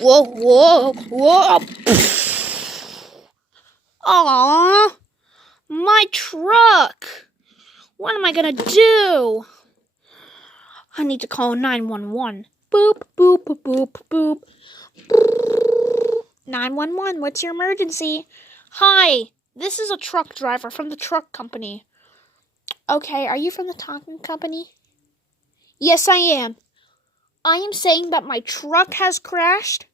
Whoa, whoa, whoa. Aww, my truck. What am I gonna do? I need to call 911. Boop, boop, boop, boop, boop. 911, what's your emergency? Hi, this is a truck driver from the truck company. Okay, are you from the truck company? Yes, I am. I am saying that my truck has crashed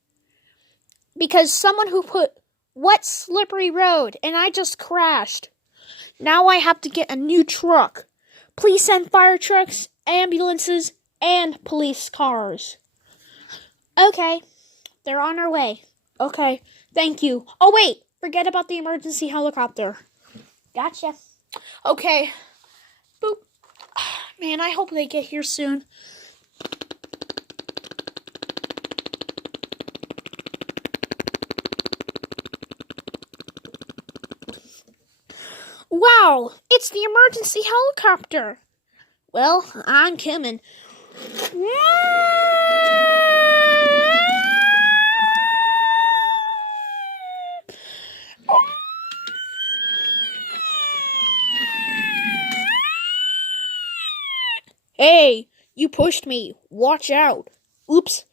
because someone who put wet, slippery road, and I just crashed. Now I have to get a new truck. Please send fire trucks, ambulances, and police cars. Okay, they're on our way. Okay, thank you. Oh, wait, forget about the emergency helicopter. Gotcha. Okay, boop. Man, I hope they get here soon. Wow, it's the emergency helicopter. Well, I'm coming. Hey, you pushed me. Watch out. Oops.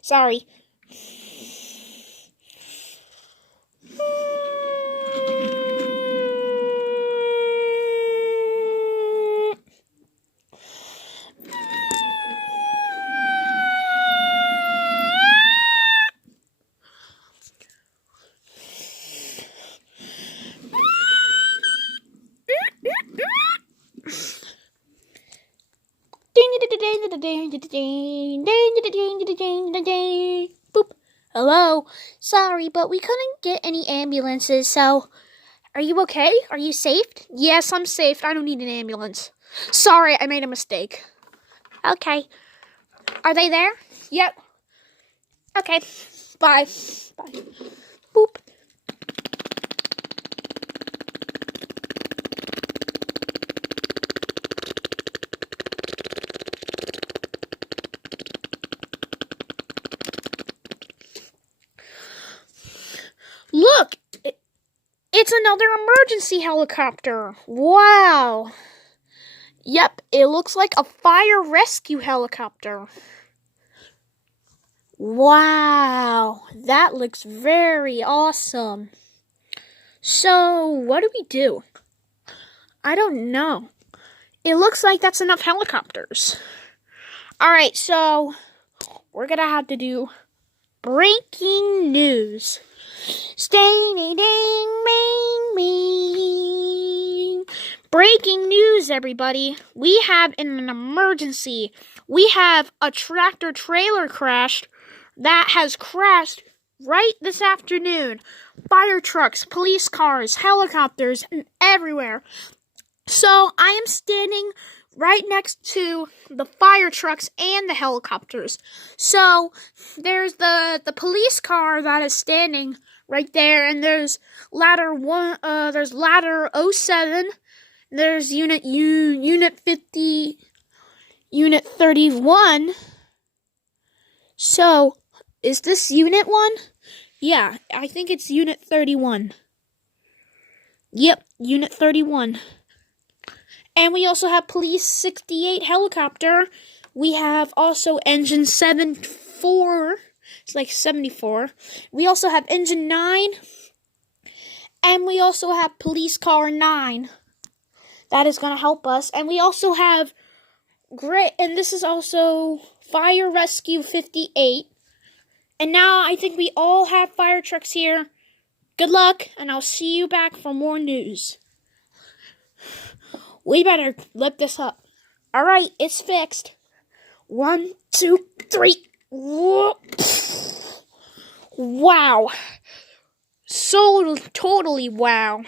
Sorry. Boop. Hello. Sorry, but we couldn't get any ambulances, so are you okay? Are you safe? Yes, I'm safe. I don't need an ambulance. Sorry, I made a mistake. Okay. Are they there? Yep. Okay. Bye. Bye. Boop. Look! It's another emergency helicopter. Wow. Yep, it looks like a fire rescue helicopter. Wow, that looks very awesome. So, what do we do? I don't know. It looks like that's enough helicopters. Alright, so we're gonna have to do breaking news. Breaking news, everybody. We have an emergency. We have a tractor trailer crashed that has crashed right this afternoon. Fire trucks, police cars, helicopters, and everywhere. So I am standing right next to the fire trucks and the helicopters. So there's the police car that is standing right there, and there's ladder 07. There's unit 50, unit 31. So, is this unit 1? Yeah, I think it's unit 31. Yep, unit 31. And we also have police 68 helicopter. We have also engine 74. It's like 74. We also have engine 9. And we also have police car 9. That is going to help us. And we also have and this is also fire rescue 58. And now I think we all have fire trucks here. Good luck, and I'll see you back for more news. We better lift this up. Alright, it's fixed. 1, 2, 3. Whoa. Wow. So totally wow.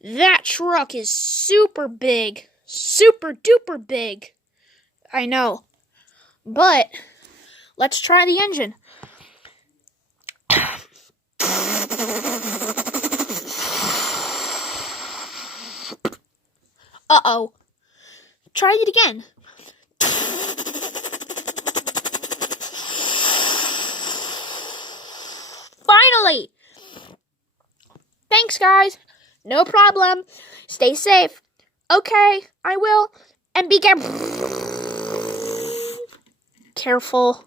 That truck is super big. Super duper big. I know. But let's try the engine. Uh-oh. Try it again. Really? Thanks, guys. No problem. Stay safe. Okay, I will. And be careful.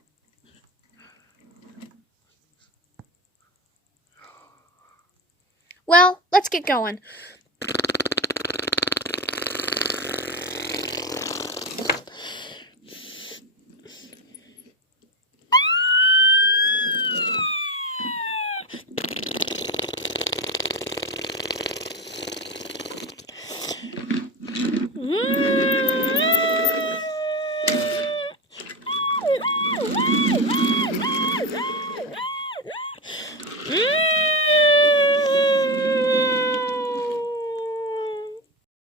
Well, let's get going.